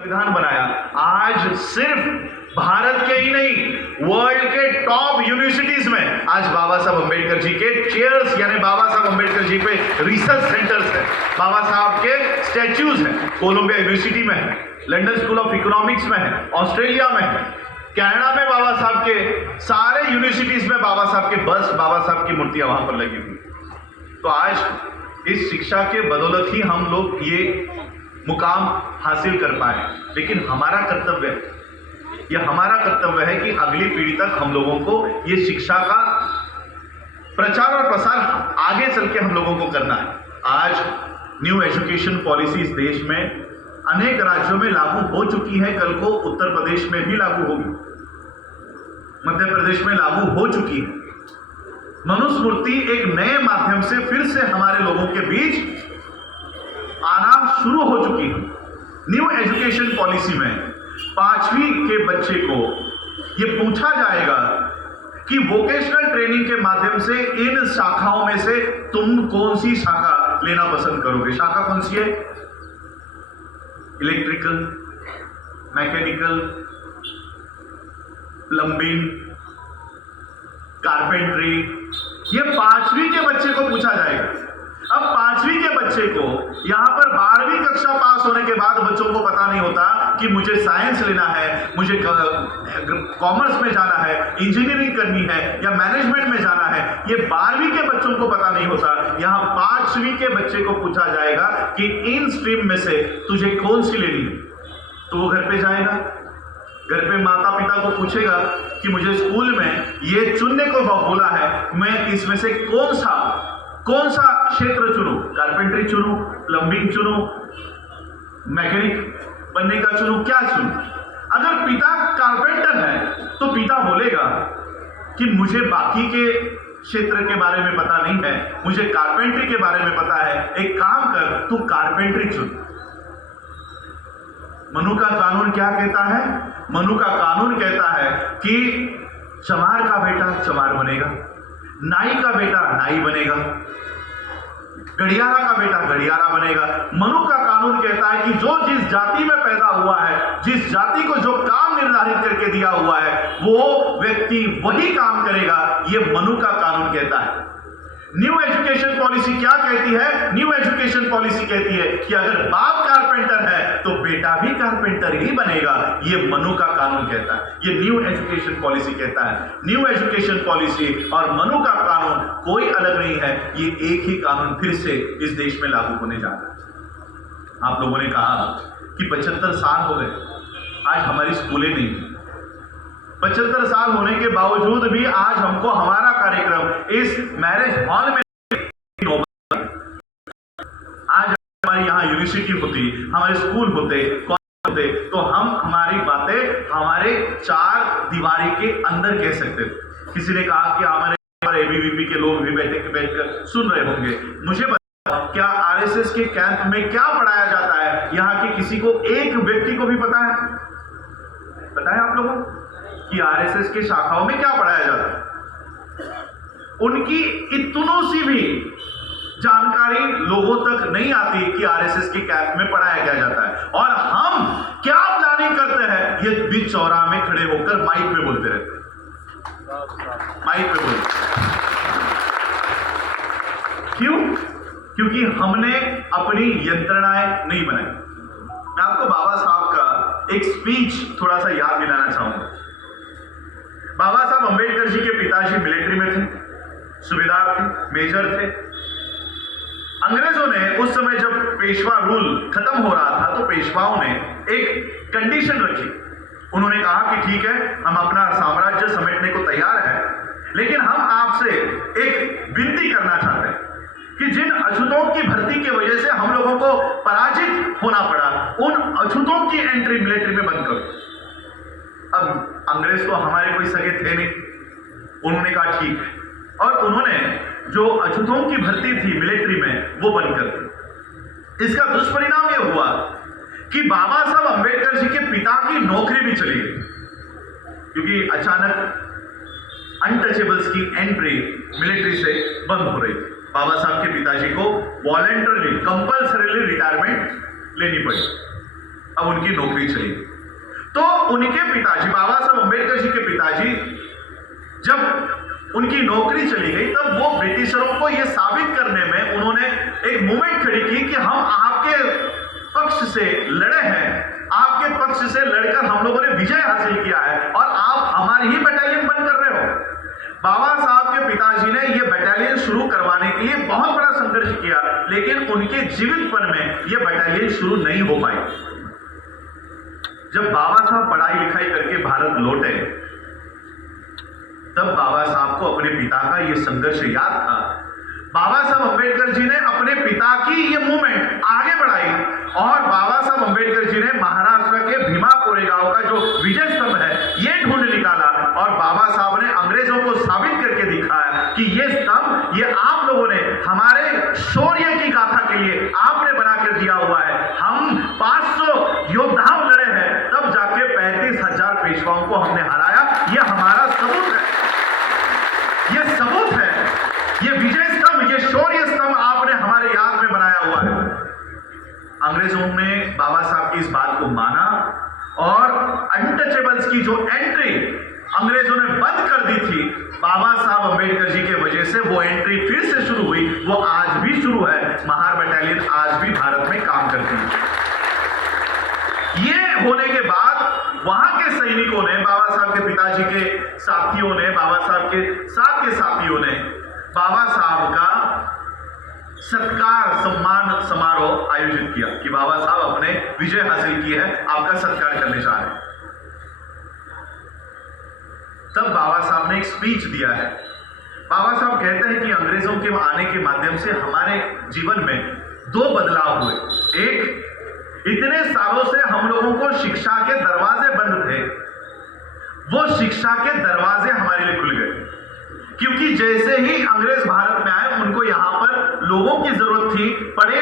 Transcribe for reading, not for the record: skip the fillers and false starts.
संविधान बनाया। आज सिर्फ भारत के ही नहीं, वर्ल्ड के टॉप यूनिवर्सिटीज में आज बाबा साहब अंबेडकर जी के चेयर्स यानी बाबा साहब अंबेडकर जी पे रिसर्च सेंटर्स है, बाबा साहब के स्टैच्यूज हैं। कोलंबिया यूनिवर्सिटी में है, लंदन स्कूल ऑफ इकोनॉमिक्स में है, ऑस्ट्रेलिया में है, कनाडा में बाबा साहब के सारे यूनिवर्सिटीज में बाबा साहब के बस, बाबा साहब की मूर्तियां वहां पर लगी हुई। तो आज इस शिक्षा के बदौलत ही हम लोग ये मुकाम हासिल कर पाए। लेकिन हमारा कर्तव्य है, यह हमारा कर्तव्य है कि अगली पीढ़ी तक हम लोगों को ये शिक्षा का प्रचार और प्रसार आगे चल के हम लोगों को करना है। आज न्यू एजुकेशन पॉलिसी इस देश में अनेक राज्यों में लागू हो चुकी है, कल को उत्तर प्रदेश में भी लागू होगी, मध्य प्रदेश में लागू हो चुकी है। मनुस्मृति एक नए माध्यम से फिर से हमारे लोगों के बीच आना शुरू हो चुकी है। न्यू एजुकेशन पॉलिसी में 5वीं के बच्चे को यह पूछा जाएगा कि वोकेशनल ट्रेनिंग के माध्यम से इन शाखाओं में से तुम कौन सी शाखा लेना पसंद करोगे। शाखा कौन सी है? इलेक्ट्रिकल, मैकेनिकल, प्लम्बिंग, कारपेंट्री, ये 5वीं के बच्चे को पूछा जाएगा। अब 5वीं के बच्चे को यहां पर 12वीं कक्षा पास होने के बाद बच्चों को पता नहीं होता कि मुझे साइंस लेना है, मुझे कॉमर्स में जाना है, इंजीनियरिंग करनी है या मैनेजमेंट में जाना है। ये 12वीं के बच्चों को पता नहीं होता। यहां 5वीं के बच्चे को पूछा जाएगा कि इन स्ट्रीम में से तुझे कौन सी लेनी है। तो वो घर पे जाएगा, घर पे माता पिता को पूछेगा कि मुझे स्कूल में ये चुनने को बोला है, मैं इसमें से कौन सा क्षेत्र चुनूं, कारपेंट्री चुनूं, प्लम्बिंग चुनूं, मैकेनिक बनने का चुनूं, क्या चुनूं। अगर पिता कारपेंटर है तो पिता बोलेगा कि मुझे बाकी के क्षेत्र के बारे में पता नहीं है, मुझे कारपेंट्री के बारे में पता है, एक काम कर तू कारपेंट्री चुन। मनु का कानून क्या कहता है? मनु का कानून कहता है कि चमार का बेटा चमार बनेगा, नाई का बेटा नाई बनेगा, गड़ियारा का बेटा गड़ियारा बनेगा। मनु का कानून कहता है कि जो जिस जाति में पैदा हुआ है, जिस जाति को जो काम निर्धारित करके दिया हुआ है, वो व्यक्ति वही काम करेगा। ये मनु का कानून कहता है। न्यू एजुकेशन पॉलिसी क्या कहती है? न्यू एजुकेशन पॉलिसी कहती है कि अगर बाप कारपेंटर है तो बेटा भी कारपेंटर ही बनेगा। ये मनु का कानून कहता है, ये न्यू एजुकेशन पॉलिसी कहता है। न्यू एजुकेशन पॉलिसी और मनु का कानून कोई अलग नहीं है, ये एक ही कानून फिर से इस देश में लागू होने जा रहा है। आप लोगों ने कहा कि 75 साल हो गए, आज हमारी स्कूलें नहीं। 75 साल होने के बावजूद भी आज हमको हमारा कार्यक्रम इस मैरिज हॉल में, आज हमारी यहाँ यूनिवर्सिटी होती, हमारे स्कूल होते, कॉलेज होते, तो हम हमारी बातें हमारे 4 दीवारी के अंदर कह सकते थे। किसी ने कहा कि हमारे एबीवीपी के लोग भी बैठकर सुन रहे होंगे। मुझे बताओ, क्या आरएसएस के कैंप में क्या पढ़ाया जाता है? यहाँ के किसी को, एक व्यक्ति को भी पता है? पता है आप लोगों कि आरएसएस के शाखाओं में क्या पढ़ाया जाता है? उनकी इतनों सी भी जानकारी लोगों तक नहीं आती कि आरएसएस के कैंप में पढ़ाया क्या जाता है। और हम क्या प्लानिंग करते हैं, ये बीच चौराहे में खड़े होकर माइक पे बोलते रहते हैं, माइक पे बोलते। क्यों? क्योंकि हमने अपनी यंत्रणाएं नहीं बनाई। मैं आपको बाबा साहब का एक स्पीच थोड़ा सा याद दिलाना चाहूंगा। बाबा साहब अंबेडकर जी के पिताजी मिलिट्री में थे, सूबेदार थे, मेजर थे। अंग्रेजों ने उस समय जब पेशवा रूल खत्म हो रहा था तो पेशवाओं ने एक कंडीशन रखी। उन्होंने कहा कि ठीक है, हम अपना साम्राज्य समेटने को तैयार हैं, लेकिन हम आपसे एक विनती करना चाहते हैं कि जिन अछूतों की भर्ती की वजह से हम लोगों को पराजित होना पड़ा, उन अछूतों की एंट्री मिलिट्री में बंद करो। अब अंग्रेज तो हमारे कोई सगे थे नहीं, उन्होंने कहा ठीक है, और उन्होंने जो अछूतों की भर्ती थी मिलिट्री में वो बंद कर दी। इसका दुष्परिणाम यह हुआ कि बाबा साहब अंबेडकर जी के पिता की नौकरी भी चली गई, क्योंकि अचानक अनटचेबल्स की एंट्री मिलिट्री से बंद हो रही थी। बाबा साहब के पिताजी को वॉलंटरली, कंपल्सरीली रिटायरमेंट लेनी पड़ी। अब उनकी नौकरी चली गई। तो उनके पिताजी, बाबा साहब अंबेडकर जी के पिताजी, जब उनकी नौकरी चली गई तब वो ब्रिटिशरों को यह साबित करने में उन्होंने एक मूवमेंट खड़ी की कि हम आपके पक्ष से लड़े हैं, आपके पक्ष से लड़कर हम लोगों ने विजय हासिल किया है और आप हमारी ही बटालियन बंद कर रहे हो। बाबा साहब के पिताजी ने यह बटालियन शुरू करवाने के लिए बहुत बड़ा संघर्ष किया, लेकिन उनके जीवितपन में यह बटालियन शुरू नहीं हो पाई। जब बाबा साहब पढ़ाई लिखाई करके भारत लौटे तब बाबा साहब को अपने पिता का यह संघर्ष याद था। बाबा साहब अंबेडकर जी ने अपने पिता की यह मूवमेंट आगे बढ़ाई और बाबा साहब अंबेडकर जी ने महाराष्ट्र के भीमा कोरेगांव का जो विजय स्तंभ है यह ढूंढ निकाला और बाबा साहब ने अंग्रेजों को साबित करके दिखाया कि यह स्तंभ ये आप लोगों ने हमारे शौर्य की गाथा के लिए आपने बनाकर दिया हुआ है। हम 500 योद्धाओं लड़े हैं तब जाके 35,000 पेशवाओं को हमने हराया। यह हमारा सबूत है, यह सबूत है, यह विजय स्तंभ, यह शौर्य स्तंभ आपने हमारे याद में बनाया हुआ है। अंग्रेजों ने बाबा साहब की इस बात को माना और अनटचेबल्स की जो एंट्री अंग्रेजों ने बंद कर दी थी, बाबा साहब अंबेडकर जी के वजह से वो एंट्री फिर से शुरू हुई। वो आज भी शुरू है। महार बटालियन आज भी भारत में काम करती है। ये होने के बाद वहां के सैनिकों ने, बाबा साहब के पिताजी के साथियों ने, बाबा साहब के साथ के साथियों ने बाबा साहब का सत्कार सम्मान समारोह आयोजित किया कि बाबा साहब अपने विजय हासिल की है, आपका सत्कार करने जा रहे हैं। तब बाबा साहब ने एक स्पीच दिया है। बाबा साहब कहते हैं कि अंग्रेजों के आने के माध्यम से हमारे जीवन में दो बदलाव हुए। एक, इतने सालों से हम लोगों को शिक्षा के दरवाजे बंद थे, वो शिक्षा के दरवाजे हमारे लिए खुल गए, क्योंकि जैसे ही अंग्रेज भारत में आए उनको यहां पर लोगों की जरूरत थी, पढ़े